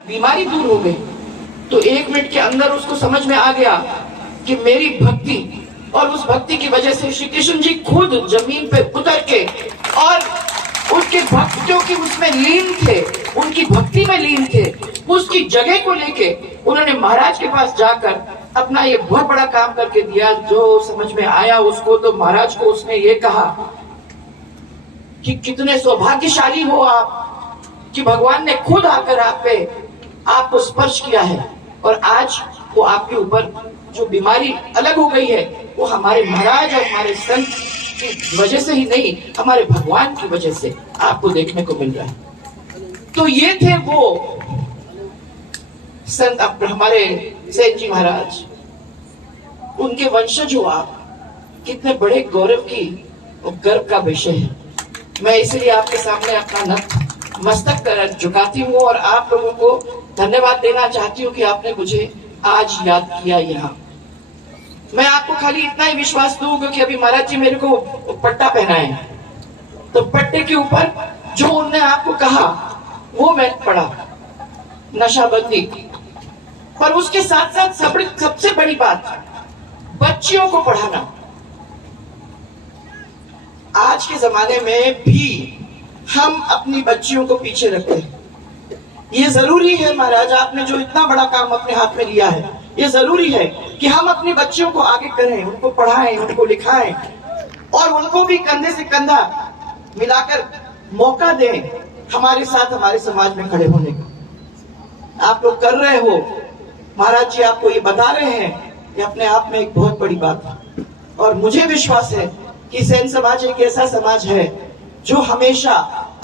बीमारी दूर हो गई तो 1 मिनट के अंदर उसको समझ में आ गया कि मेरी भक्ति और उस भक्ति की वजह से श्री कृष्ण जी खुद जमीन पे उतर के और उसके भक्तों की उसमें लीन थे, उनकी भक्ति में लीन थे। उसकी जगह को लेके उन्होंने महाराज के पास जाकर अपना ये बहुत बड़ा काम करके दिया। जो समझ में आया उसको, तो महाराज को उसने ये कहा कि कितने सौभाग्यशाली हो आप कि भगवान ने खुद आकर आपको स्पर्श किया है और आज वो आपके ऊपर जो बीमारी अलग हो गई है वो हमारे महाराज और हमारे संत की वजह से ही नहीं, हमारे भगवान की वजह से आपको देखने को मिल रहा है। तो ये थे वो संत हमारे सेन जी महाराज, उनके वंशज हो आप। कितने बड़े गौरव की और गर्व का विषय है। मैं इसलिए आपके सामने अपना मस्तक झुकाती हूँ और आप लोगों को धन्यवाद देना चाहती हूँ कि आपने मुझे आज याद किया। यहाँ मैं आपको खाली इतना ही विश्वास दूंगा कि अभी महाराज जी मेरे को पट्टा पहनाए, तो पट्टे के ऊपर जो उन्होंने आपको कहा वो मैं पढ़ा, नशाबंदी। पर उसके साथ साथ सबसे बड़ी बात, बच्चियों को पढ़ाना। आज के जमाने में भी हम अपनी बच्चियों को पीछे रखते हैं। ये जरूरी है महाराज, आपने जो इतना बड़ा काम अपने हाथ में लिया है, ये जरूरी है कि हम अपनी बच्चियों को आगे करें, उनको पढ़ाएं, उनको लिखाएं और उनको भी कंधे से कंधा मिलाकर मौका दें हमारे साथ हमारे समाज में खड़े होने का। आप लोग कर रहे हो, महाराज जी आपको ये बता रहे हैं, ये अपने आप में एक बहुत बड़ी बात है। और मुझे विश्वास है कि सेन समाज एक ऐसा समाज है जो हमेशा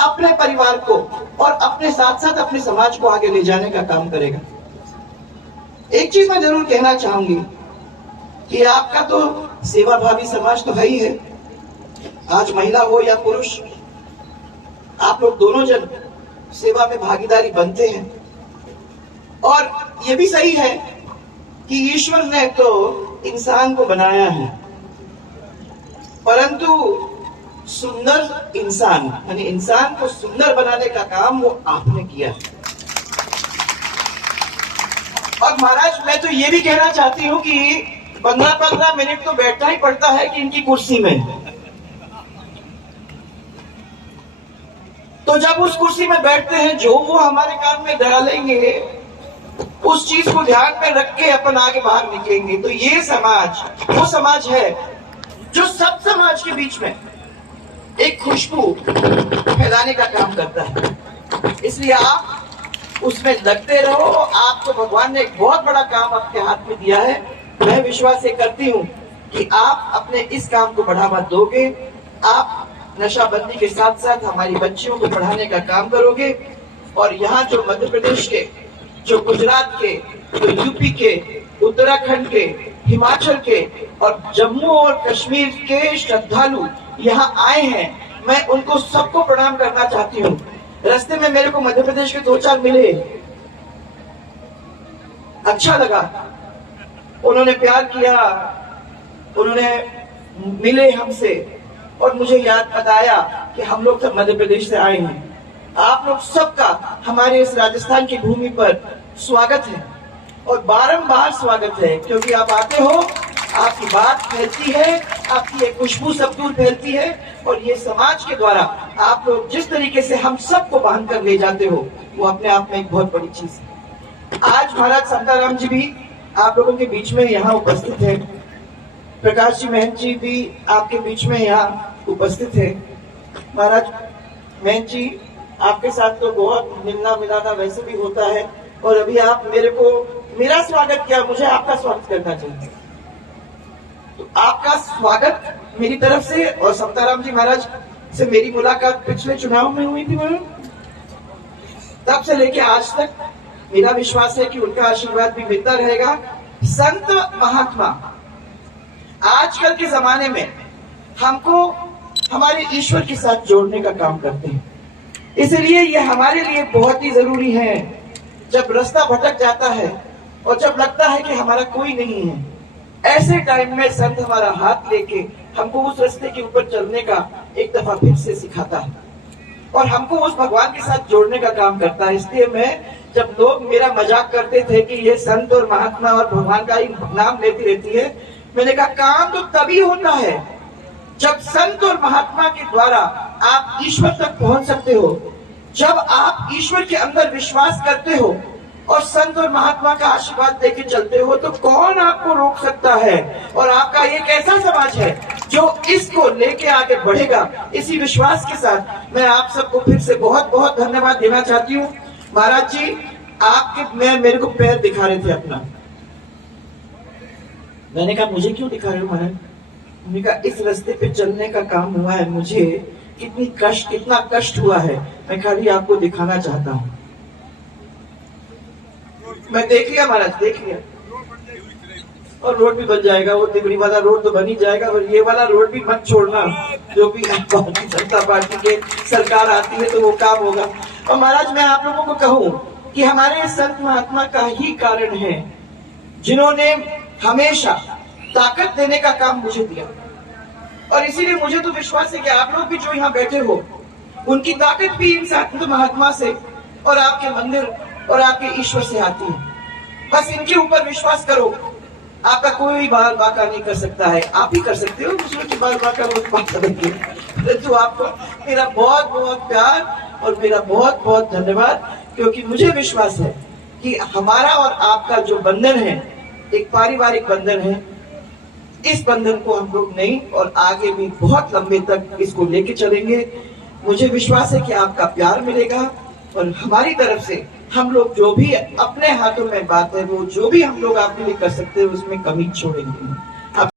अपने परिवार को और अपने साथ साथ अपने समाज को आगे ले जाने का काम करेगा। एक चीज मैं जरूर कहना चाहूंगी कि आपका तो सेवा भावी समाज तो है ही है। आज महिला हो या पुरुष, आप लोग दोनों जन सेवा में भागीदारी बनते हैं। और ये भी सही है कि ईश्वर ने तो इंसान को बनाया है, परंतु सुंदर इंसान यानी इंसान को सुंदर बनाने का काम वो आपने किया है। और महाराज मैं तो ये भी कहना चाहती हूँ कि 15-15 मिनट तो बैठना ही पड़ता है कि इनकी कुर्सी में। तो जब उस कुर्सी में बैठते हैं, जो वो हमारे काम में डालेंगे उस चीज को ध्यान में रख के अपन आगे बाहर निकलेंगे। तो ये समाज वो समाज है जो सब समाज के बीच में एक खुशबू फैलाने का काम करता है। इसलिए आप उसमें लगते रहो। आपको भगवान ने एक बहुत बड़ा काम आपके हाथ में दिया है। मैं विश्वास ये करती हूँ कि आप अपने इस काम को बढ़ावा दोगे। आप नशाबंदी के साथ साथ हमारी बच्चियों को पढ़ाने का काम करोगे। और यहाँ जो मध्य प्रदेश के, जो गुजरात के, जो यूपी के, उत्तराखंड के, हिमाचल के और जम्मू और कश्मीर के श्रद्धालु यहाँ आए हैं, मैं उनको सबको प्रणाम करना चाहती हूँ। रास्ते में मेरे को मध्य प्रदेश के 2-4 मिले, अच्छा लगा, उन्होंने प्यार किया, उन्होंने मिले हमसे और मुझे याद बताया कि हम लोग सब मध्य प्रदेश से आए हैं। आप लोग सबका हमारे इस राजस्थान की भूमि पर स्वागत है और बारंबार स्वागत है, क्योंकि आप आते हो, आपकी बात फैलती है, आपकी एक खुशबू सब दूर फैलती है। और ये समाज के द्वारा आप लोग जिस तरीके से हम सबको बांध कर ले जाते हो, वो अपने आप में एक बहुत बड़ी चीज है। आज महाराज शांताराम जी भी आप लोगों के बीच में यहाँ उपस्थित है, प्रकाश जी महंत जी भी आपके बीच में यहाँ उपस्थित है। महाराज महंत जी, आपके साथ तो बहुत मिलना मिलाना वैसे भी होता है और अभी आप मेरा स्वागत किया, मुझे आपका स्वागत करना चाहिए। तो आपका स्वागत मेरी तरफ से। और शांताराम जी महाराज से मेरी मुलाकात पिछले चुनाव में हुई थी, तब से लेके आज तक मेरा विश्वास है कि उनका आशीर्वाद भी मिलता रहेगा। संत महात्मा आजकल के जमाने में हमको हमारे ईश्वर के साथ जोड़ने का काम करते हैं। इसलिए ये हमारे लिए बहुत ही जरूरी है। जब रास्ता भटक जाता है और जब लगता है कि हमारा कोई नहीं है, ऐसे टाइम में संत हमारा हाथ लेके हमको उस रास्ते के ऊपर चलने का एक दफा फिर से सिखाता है और हमको उस भगवान के साथ जोड़ने का काम करता है। इसलिए मैं जब लोग मेरा मजाक करते थे कि ये संत और महात्मा और भगवान का ही नाम लेती रहती है, मैंने कहा काम तो तभी होता है जब संत और महात्मा के द्वारा आप ईश्वर तक पहुंच सकते हो, जब आप ईश्वर के अंदर विश्वास करते हो और संत और महात्मा का आशीर्वाद लेके चलते हो, तो कौन आपको रोक सकता है। और आपका एक ऐसा समाज है जो इसको लेके आगे बढ़ेगा। इसी विश्वास के साथ मैं आप सबको फिर से बहुत बहुत धन्यवाद देना चाहती हूँ। महाराज जी, आपके मेरे को पैर दिखा रहे थे अपना। मैंने कहा मुझे क्यों दिखा रहे हो महाराज? मैंने कहा इस रास्ते पे चलने का काम हुआ है, मुझे कितना कष्ट हुआ है, मैं खाली आपको दिखाना चाहता हूँ। मैं देख लिया महाराज, देख लिया, और रोड भी बन जाएगा, वो तिगड़ी वाला रोड तो बन ही जाएगा, और ये वाला रोड भी मत छोड़ना, जो भी भारतीय जनता पार्टी के सरकार आती है तो वो काम होगा। और महाराज मैं आप लोगों को कहूँ कि हमारे संत महात्मा का ही कारण है जिन्होंने हमेशा ताकत देने का काम मुझे दिया, और इसीलिए मुझे तो विश्वास है कि आप लोग भी जो यहाँ बैठे हो, उनकी ताकत भी इन संत महात्मा से और आपके मंदिर और आपके ईश्वर से आती है। बस इनके ऊपर विश्वास करो, आपका कोई बाल बाका नहीं कर सकता है। आप ही कर सकते हो, दूसरों की बाल बाका वो बात करेंगे, परंतु आपको मेरा बहुत बहुत प्यार और मेरा बहुत बहुत धन्यवाद, क्योंकि मुझे विश्वास है कि हमारा और आपका जो बंधन है एक पारिवारिक बंधन है। इस बंधन को हम लोग नहीं और आगे भी बहुत लंबे तक इसको लेके चलेंगे। मुझे विश्वास है कि आपका प्यार मिलेगा, और हमारी तरफ से हम लोग जो भी अपने हाथों में बात है, वो जो भी हम लोग आपके लिए कर सकते हैं उसमें कमी छोड़ेंगे।